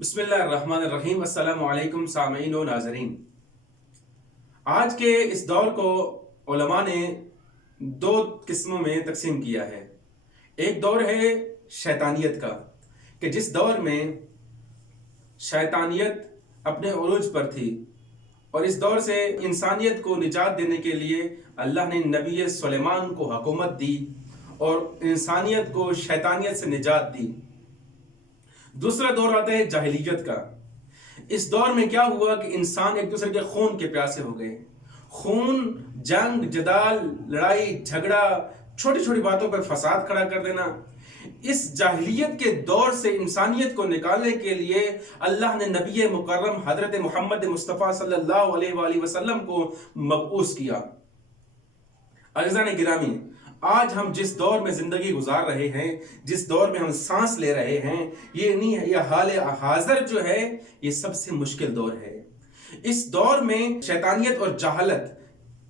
बिस्मिल्लाहिर्रहमानिर्रहीम। अस्सलामु अलैकुम सामीन व नाज़रीन। आज के इस दौर को उलमा ने दो किस्मों में तकसीम किया है। एक दौर है शैतानियत का, कि जिस दौर में शैतानियत अपने उरूज पर थी, और इस दौर से इंसानियत को निजात देने के लिए अल्लाह ने नबी सुलेमान को हुकूमत दी और इंसानियत को शैतानियत से निजात दी। दूसरा दौर आता है जाहिलियत का। इस दौर में क्या हुआ कि इंसान एक दूसरे के खून के प्यासे हो गए। खून, जंग, जदाल, लड़ाई झगड़ा, छोटी छोटी बातों पर फसाद खड़ा कर देना। इस जाहिलियत के दौर से इंसानियत को निकालने के लिए अल्लाह ने नबी मुकर्रम हजरत मोहम्मद मुस्तफ़ा सल्लल्लाहु अलैहि वसल्लम को मबऊस किया। अज़ीज़ान गिरामी, आज हम जिस दौर में जिंदगी गुजार रहे हैं, जिस दौर में हम सांस ले रहे हैं, ये नहीं है, यह हाल हाज़र जो है, ये सबसे मुश्किल दौर है। इस दौर में शैतानियत और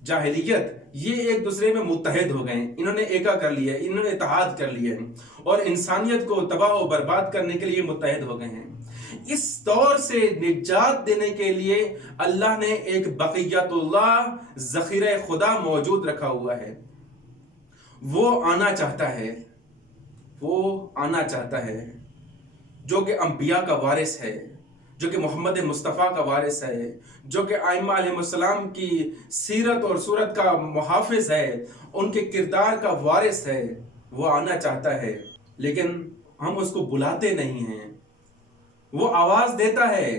जाहिलियत ये एक दूसरे में मुत्तहिद हो गए। इन्होंने एका कर लिया, इन्होंने इत्तेहाद कर लिया और इंसानियत को तबाह और बर्बाद करने के लिए मुत्तहिद हो गए हैं। इस दौर से निजात देने के लिए अल्लाह ने एक बक़ियतुल्लाह, ज़ख़ीरा खुदा मौजूद रखा हुआ है। वो आना चाहता है जो कि अंबिया का वारिस है, जो कि मोहम्मद मुस्तफ़ा का वारिस है, जो कि आइम्मा अलैहिस्सलाम की सीरत और सूरत का मुहाफिज है, उनके किरदार का वारिस है। वो आना चाहता है, लेकिन हम उसको बुलाते नहीं हैं। वो आवाज़ देता है,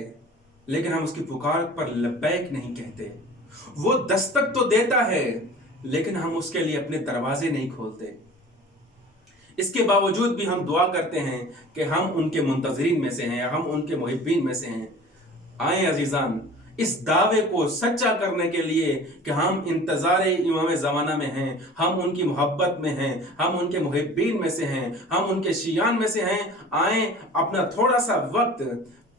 लेकिन हम उसकी पुकार पर लब्बैक नहीं कहते। वो दस्तक तो देता है, लेकिन हम उसके लिए अपने दरवाजे नहीं खोलते। इसके बावजूद भी हम दुआ करते हैं कि हम उनके मुंतज़रीन में से हैं, हम उनके मुहिब्बीन में से हैं। आए अजीज़ान, इस दावे को सच्चा करने के लिए कि हम इंतज़ार इमाम ज़माना में हैं, हम उनकी मोहब्बत में हैं, हम उनके मुहिब्बीन में से हैं, हम उनके शियान में से हैं। आए अपना थोड़ा सा वक्त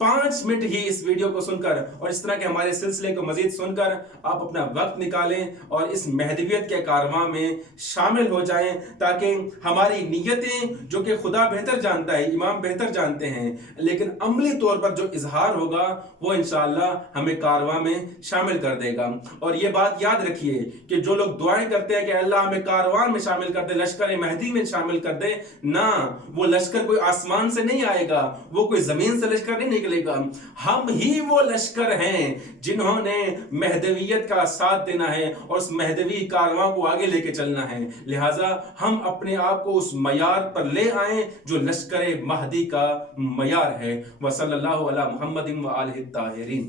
5 मिनट ही इस वीडियो को सुनकर और इस तरह के हमारे सिलसिले को मजीद सुनकर आप अपना वक्त निकालें और इस महदवियत के कारवां में शामिल हो जाएं, ताकि हमारी नीयतें, जो कि खुदा बेहतर जानता है, इमाम बेहतर जानते हैं, लेकिन अमली तौर पर जो इजहार होगा वो इंशाअल्लाह हमें कारवां में शामिल कर देगा। और ये बात याद रखिए कि जो लोग दुआएं करते हैं कि अल्लाह हमें कारवां में शामिल कर दे, लश्कर महदी में शामिल कर दे, ना, वो लश्कर कोई आसमान से नहीं आएगा, वो कोई जमीन से लश्कर नहीं निकलेगा। हम ही वो लश्कर हैं जिन्होंने महदवियत का साथ देना है और उस महदवी कारवां को आगे लेके चलना है। लिहाजा हम अपने आप को उस मयार पर ले आए जो लश्कर महदी का मयार है। वसल्लल्लाहु अला मुहम्मदिन व आलिहि ताहिरीन।